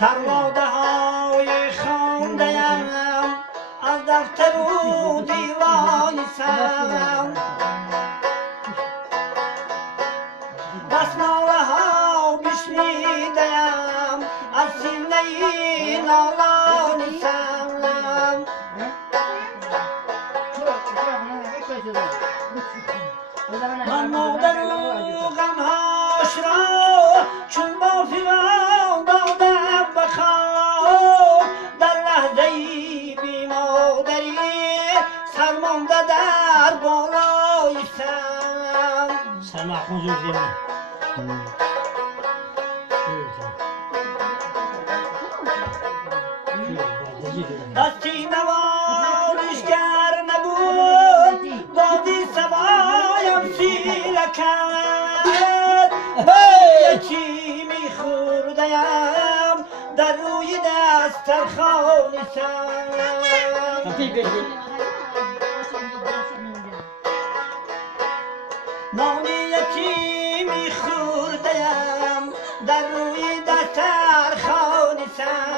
سرماده های خوانده‌ام از دفتر و دیوان سم بسماله ها بشنیده‌ام از سینه نالان سم من مادر و غمهاش را چون با فیغان دادم به خواب در لحظه بی مادری سرمانده در بالای سم سمع خونزور زیرم دستی نوارشگر نبود دادی سوایم سیره کرد یکی میخوردیم در روی دسترخوان سم نانی یکی میخوردیم در روی دسترخوان سم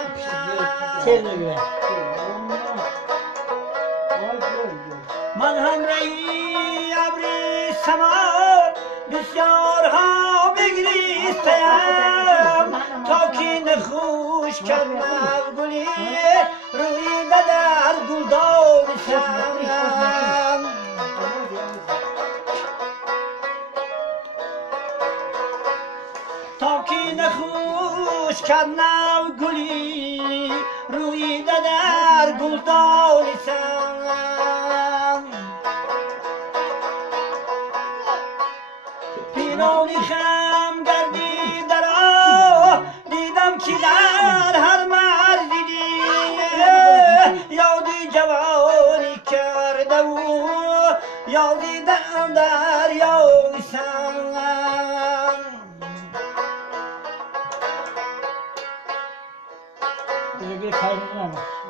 من همراهی ابری سما بسیارها بگریستم تا که نخوش کردم گلی روی در گلدان سم تا که نخوش کردم گلی روی در گلدان سم پیرانی خم گردی در آه دیدم که در هر مردی یادی جوانی کرده و یادی در یاد سم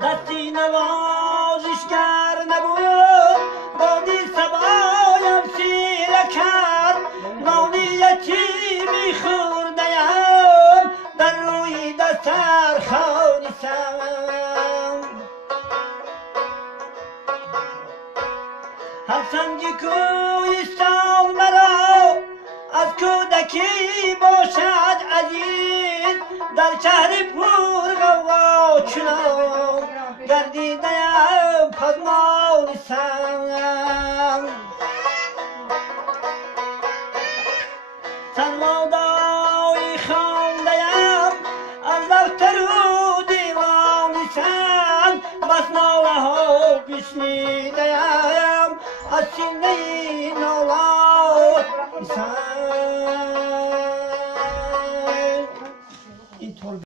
دستی نوازشگر نبود بادی سبایم سیره کرد نانی یکی میخوردیم در روی دسترخوان سم هر سنگی کوهستان مرا از کودکی باشد عزیز در شهر پر غوا چنان گردیده‌ام پزمان سم سرماده‌ای خوانده‌ام از دفتر و دیوان سم بسماله ها بشنیده‌ام از سینه نالان سم